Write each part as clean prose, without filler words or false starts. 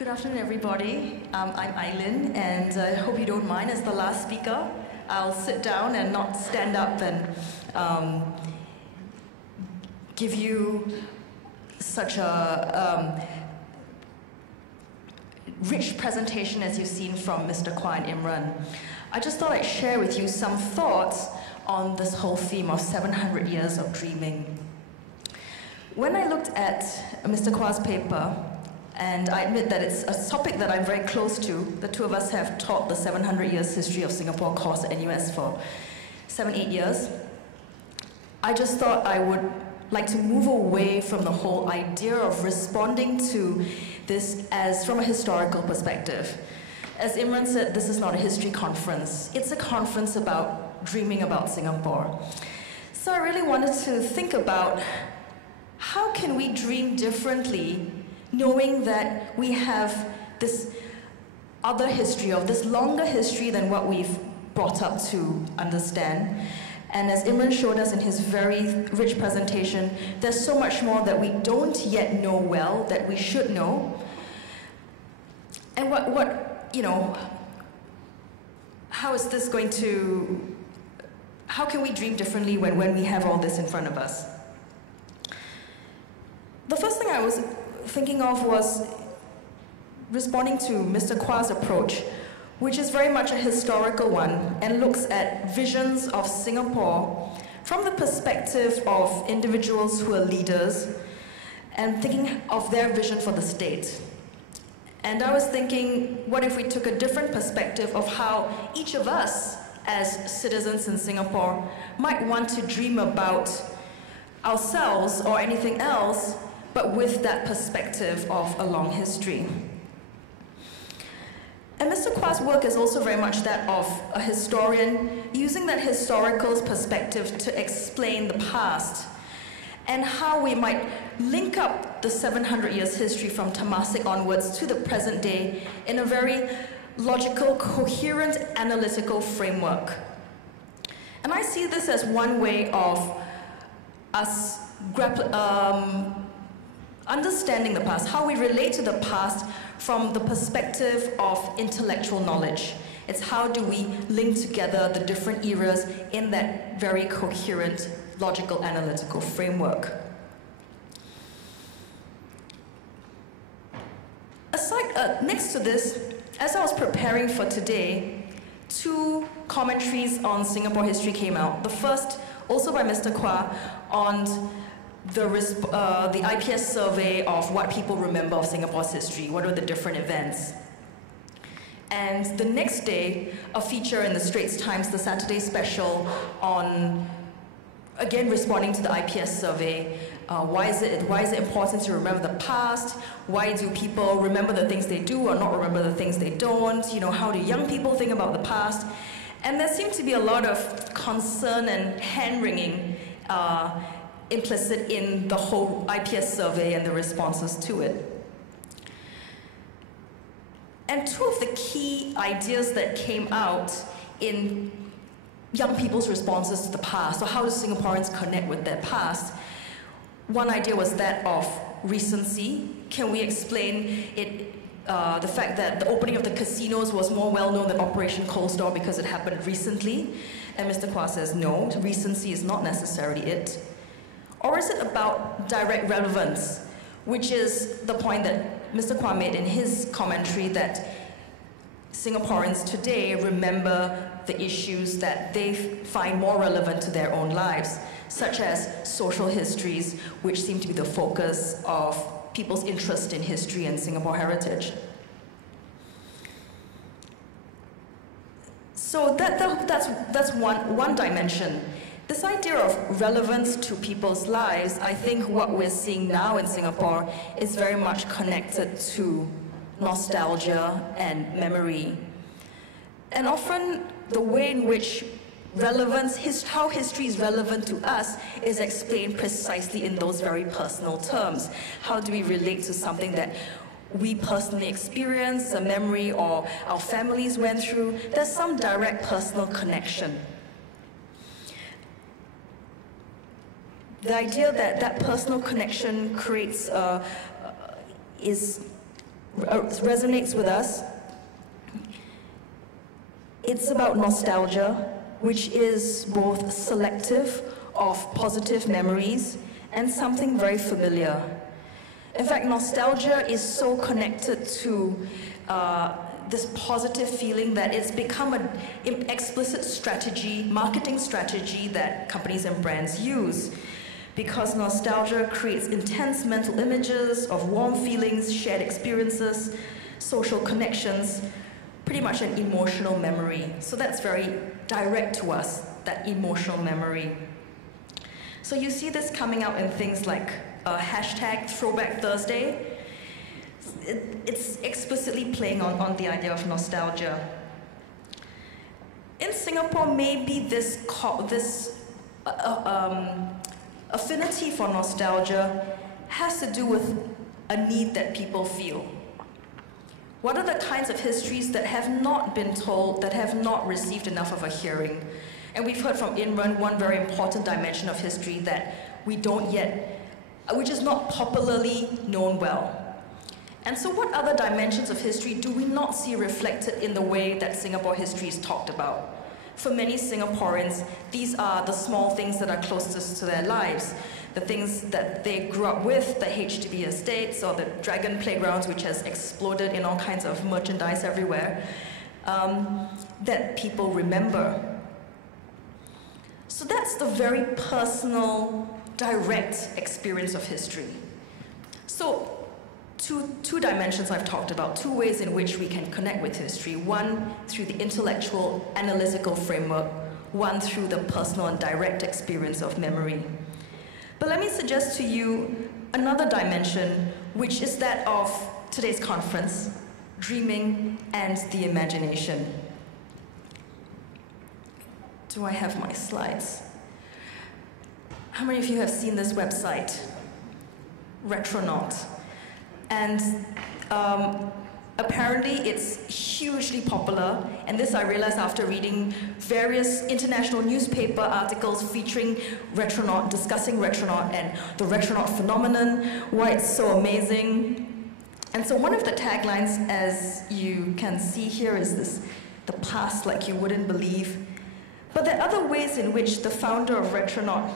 Good afternoon, everybody. I'm Eileen, and I hope you don't mind as the last speaker. I'll sit down and not stand up and give you such a rich presentation as you've seen from Mr. Chua and Imran. I just thought I'd share with you some thoughts on this whole theme of 700 years of dreaming. When I looked at Mr. Chua's paper, and I admit that it's a topic that I'm very close to. The two of us have taught the 700 years history of Singapore course at NUS for 7-8 years. I just thought I would like to move away from the whole idea of responding to this as from a historical perspective. As Imran said, this is not a history conference. It's a conference about dreaming about Singapore. So I really wanted to think about how can we dream differently, knowing that we have this other history, of this longer history than what we've brought up to understand. And as Imran showed us in his very rich presentation, there's so much more that we don't yet know well that we should know. And how is this going to, how can we dream differently when we have all this in front of us? The first thing I was thinking of was responding to Mr. Chua's approach, which is very much a historical one and looks at visions of Singapore from the perspective of individuals who are leaders and thinking of their vision for the state. And I was thinking, what if we took a different perspective of how each of us as citizens in Singapore might want to dream about ourselves or anything else, but with that perspective of a long history. And Mr. Chua's work is also very much that of a historian, using that historical perspective to explain the past and how we might link up the 700 years history from Temasek onwards to the present day in a very logical, coherent, analytical framework. And I see this as one way of us understanding the past, how we relate to the past from the perspective of intellectual knowledge. It's how do we link together the different eras in that very coherent, logical, analytical framework. Next to this, as I was preparing for today, two commentaries on Singapore history came out. The first, also by Mr. Chua, on the IPS survey of what people remember of Singapore's history, what are the different events. And the next day, a feature in the Straits Times, the Saturday special, on, again, responding to the IPS survey. Why is it important to remember the past? Why do people remember the things they do or not remember the things they don't? How do young people think about the past? And there seemed to be a lot of concern and hand-wringing implicit in the whole IPS survey and the responses to it. And two of the key ideas that came out in young people's responses to the past, or how do Singaporeans connect with their past, one idea was that of recency. Can we explain it, the fact that the opening of the casinos was more well-known than Operation Cold Storm because it happened recently? And Mr. Chua says, no, recency is not necessarily it. Or is it about direct relevance, which is the point that Mr. Chua made in his commentary, that Singaporeans today remember the issues that they find more relevant to their own lives, such as social histories, which seem to be the focus of people's interest in history and Singapore heritage. So that's one dimension. This idea of relevance to people's lives, I think what we're seeing now in Singapore is very much connected to nostalgia and memory. And often the way in which how history is relevant to us is explained precisely in those very personal terms. How do we relate to something that we personally experienced, a memory, or our families went through? There's some direct personal connection. The idea that that personal connection creates is resonates with us. It's about nostalgia, which is both selective of positive memories and something very familiar. In fact, nostalgia is so connected to this positive feeling that it's become an explicit strategy, marketing strategy that companies and brands use. Because nostalgia creates intense mental images of warm feelings, shared experiences, social connections, pretty much an emotional memory. So that's very direct to us, that emotional memory. So you see this coming out in things like hashtag Throwback Thursday. It's explicitly playing on the idea of nostalgia. In Singapore, maybe this affinity for nostalgia has to do with a need that people feel. What are the kinds of histories that have not been told, that have not received enough of a hearing? And we've heard from Imran one very important dimension of history that we don't yet, which is not popularly known well. And so what other dimensions of history do we not see reflected in the way that Singapore history is talked about? For many Singaporeans, these are the small things that are closest to their lives. The things that they grew up with, the HDB estates or the Dragon Playgrounds, which has exploded in all kinds of merchandise everywhere, that people remember. So that's the very personal, direct experience of history. So two dimensions I've talked about, two ways in which we can connect with history. One through the intellectual, analytical framework, one through the personal and direct experience of memory. But let me suggest to you another dimension, which is that of today's conference, dreaming and the imagination. Do I have my slides? How many of you have seen this website? Retronaut. And apparently it's hugely popular, and this I realized after reading various international newspaper articles featuring Retronaut, discussing Retronaut and the Retronaut phenomenon, why it's so amazing. And so one of the taglines, as you can see here, is this, the past like you wouldn't believe. But there are other ways in which the founder of Retronaut,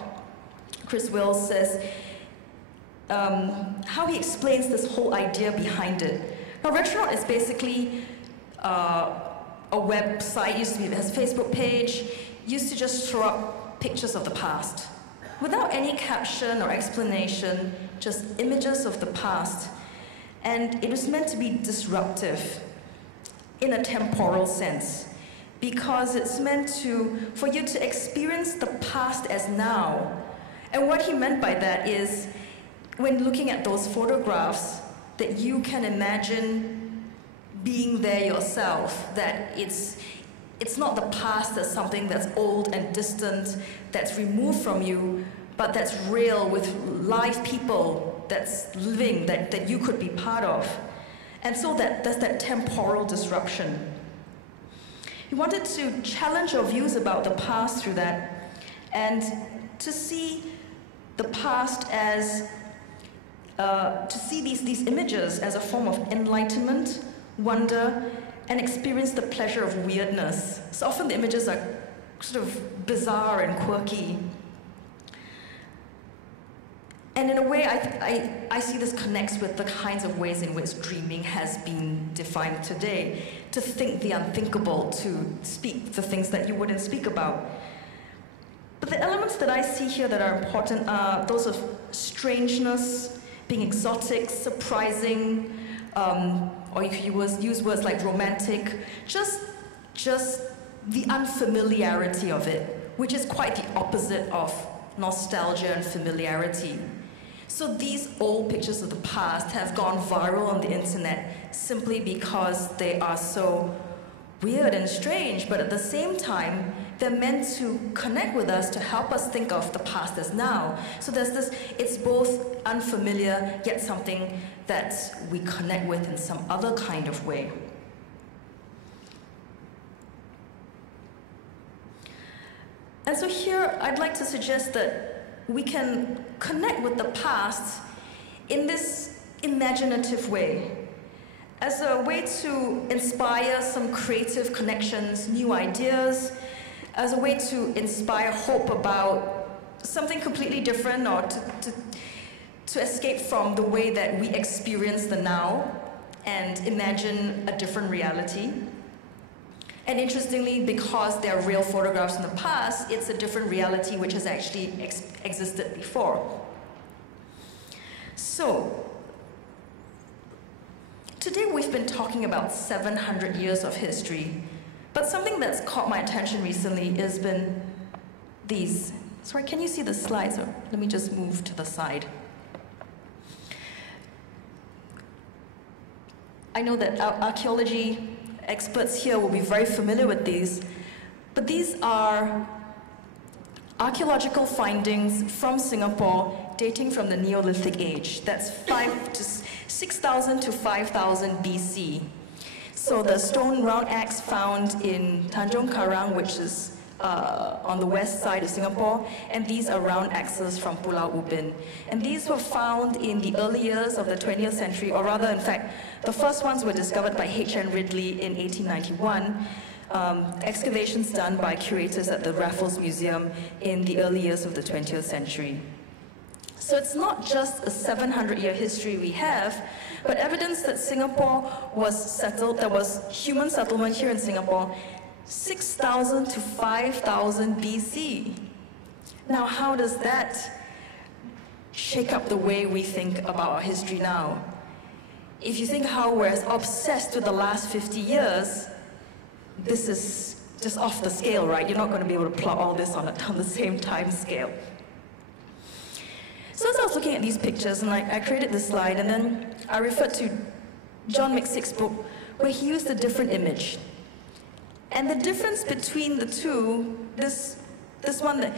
Chris Wills, says, how he explains this whole idea behind it. Now, Retronaut is basically a website, used to be, it has a Facebook page, used to just throw up pictures of the past. Without any caption or explanation, just images of the past. And it was meant to be disruptive in a temporal sense, because it's meant for you to experience the past as now. And what he meant by that is, when looking at those photographs, that you can imagine being there yourself, that it's not the past as something that's old and distant, that's removed from you, but that's real with live people that's living, that you could be part of. And so there's that temporal disruption. He wanted to challenge your views about the past through that, and to see the past as to see these images as a form of enlightenment, wonder, and experience the pleasure of weirdness. So often the images are sort of bizarre and quirky. And in a way, I see this connects with the kinds of ways in which dreaming has been defined today. To think the unthinkable, to speak the things that you wouldn't speak about. But the elements that I see here that are important are those of strangeness, being exotic, surprising, or you could use words like romantic, just the unfamiliarity of it, which is quite the opposite of nostalgia and familiarity. So these old pictures of the past have gone viral on the internet simply because they are so weird and strange, but at the same time, they're meant to connect with us, to help us think of the past as now. So there's this, it's both unfamiliar, yet something that we connect with in some other kind of way. And so here, I'd like to suggest that we can connect with the past in this imaginative way. as a way to inspire some creative connections, new ideas, as a way to inspire hope about something completely different, or to escape from the way that we experience the now and imagine a different reality. And interestingly, because there are real photographs in the past, it's a different reality which has actually existed before. So, today we've been talking about 700 years of history, but something that's caught my attention recently has been these. Sorry, can you see the slides? Or let me just move to the side. I know that our archaeology experts here will be very familiar with these, but these are archaeological findings from Singapore dating from the Neolithic age. That's 6,000 to 5,000 BC. So the stone round axe found in Tanjung Karang, which is on the west side of Singapore, and these are round axes from Pulau Ubin. And these were found in the early years of the 20th century, or rather, in fact, the first ones were discovered by H.N. Ridley in 1891, excavations done by curators at the Raffles Museum in the early years of the 20th century. So it's not just a 700-year history we have, but evidence that Singapore was settled, there was human settlement here in Singapore 6,000 to 5,000 BC. Now, how does that shake up the way we think about our history now? If you think how we're obsessed with the last 50 years, this is just off the scale, right? You're not going to be able to plot all this on the same time scale. So as I was looking at these pictures, and I created this slide, and then I referred to John McSick's book, where he used a different image. And the difference between the two, this one that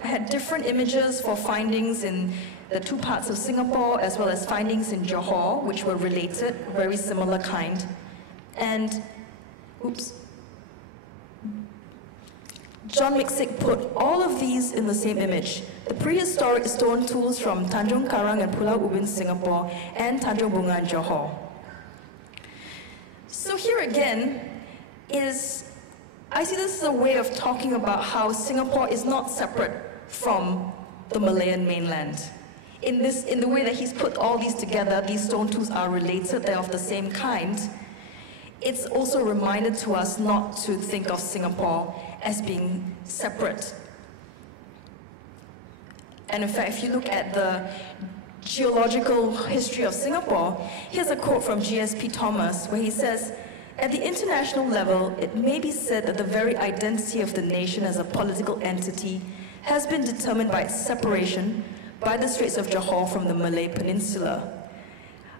had different images for findings in the two parts of Singapore, as well as findings in Johor, which were related, very similar kind. And, oops. John McSick put all of these in the same image. The prehistoric stone tools from Tanjung Karang and Pulau Ubin, Singapore, and Tanjung Bunga and Johor. So here again, I see this as a way of talking about how Singapore is not separate from the Malayan mainland. In the way that he's put all these together, these stone tools are related, they're of the same kind. It's also a reminder to us not to think of Singapore as being separate. And in fact, if you look at the geological history of Singapore, here's a quote from G.S.P. Thomas, where he says, "At the international level, it may be said that the very identity of the nation as a political entity has been determined by its separation by the Straits of Johor from the Malay Peninsula.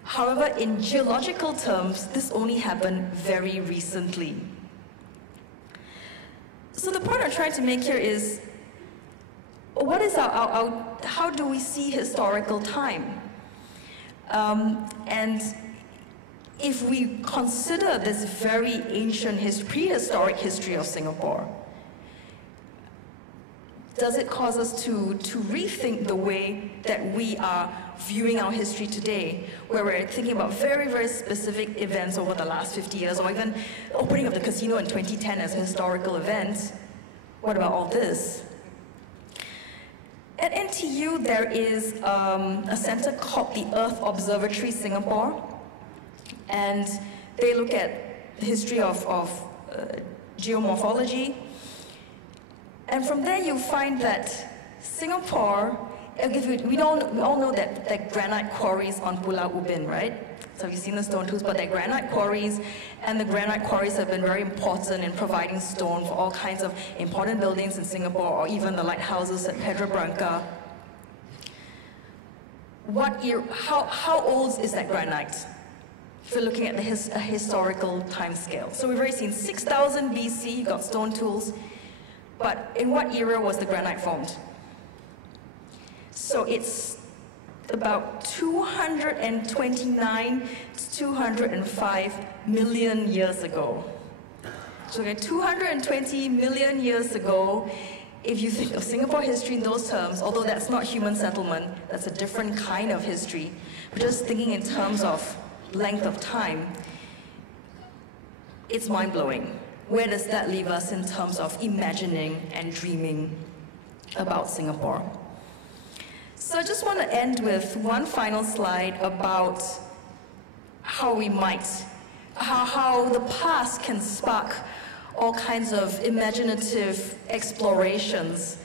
However, in geological terms, this only happened very recently." So the point I'm trying to make here is, what is how do we see historical time? And if we consider this very ancient prehistoric history of Singapore, does it cause us to rethink the way that we are viewing our history today, where we're thinking about very, very specific events over the last 50 years, or even the opening of the casino in 2010 as a historical event? What about all this? At NTU, there is a center called the Earth Observatory Singapore, and they look at the history of geomorphology. And from there, you find that Singapore, we all know that granite quarries on Pulau Ubin, right? So you've seen the stone tools, but they're granite quarries, and the granite quarries have been very important in providing stone for all kinds of important buildings in Singapore, or even the lighthouses at Pedra Branca. How old is that granite? If we're looking at the historical time scale. So we've already seen 6,000 BC, you got stone tools, but in what era was the granite formed? So it's about 229 to 205 million years ago. So 220 million years ago, if you think of Singapore history in those terms, although that's not human settlement, that's a different kind of history. We're just thinking in terms of length of time, it's mind-blowing. Where does that leave us in terms of imagining and dreaming about Singapore? So I just want to end with one final slide about how the past can spark all kinds of imaginative explorations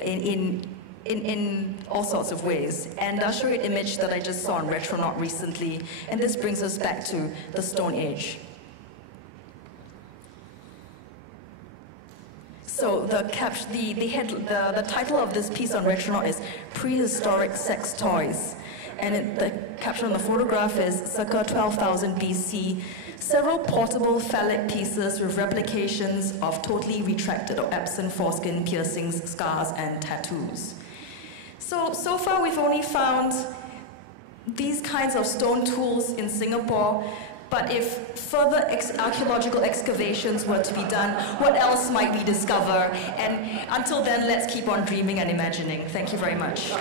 in all sorts of ways. And I'll show you an image that I just saw on Retronaut recently, and this brings us back to the Stone Age. So the title of this piece on Retronaut is Prehistoric Sex Toys. And the caption on the photograph is circa 12,000 BC, several portable phallic pieces with replications of totally retracted or absent foreskin piercings, scars, and tattoos. So far we've only found these kinds of stone tools in Singapore, but if further archaeological excavations were to be done, what else might we discover? And until then, let's keep on dreaming and imagining. Thank you very much.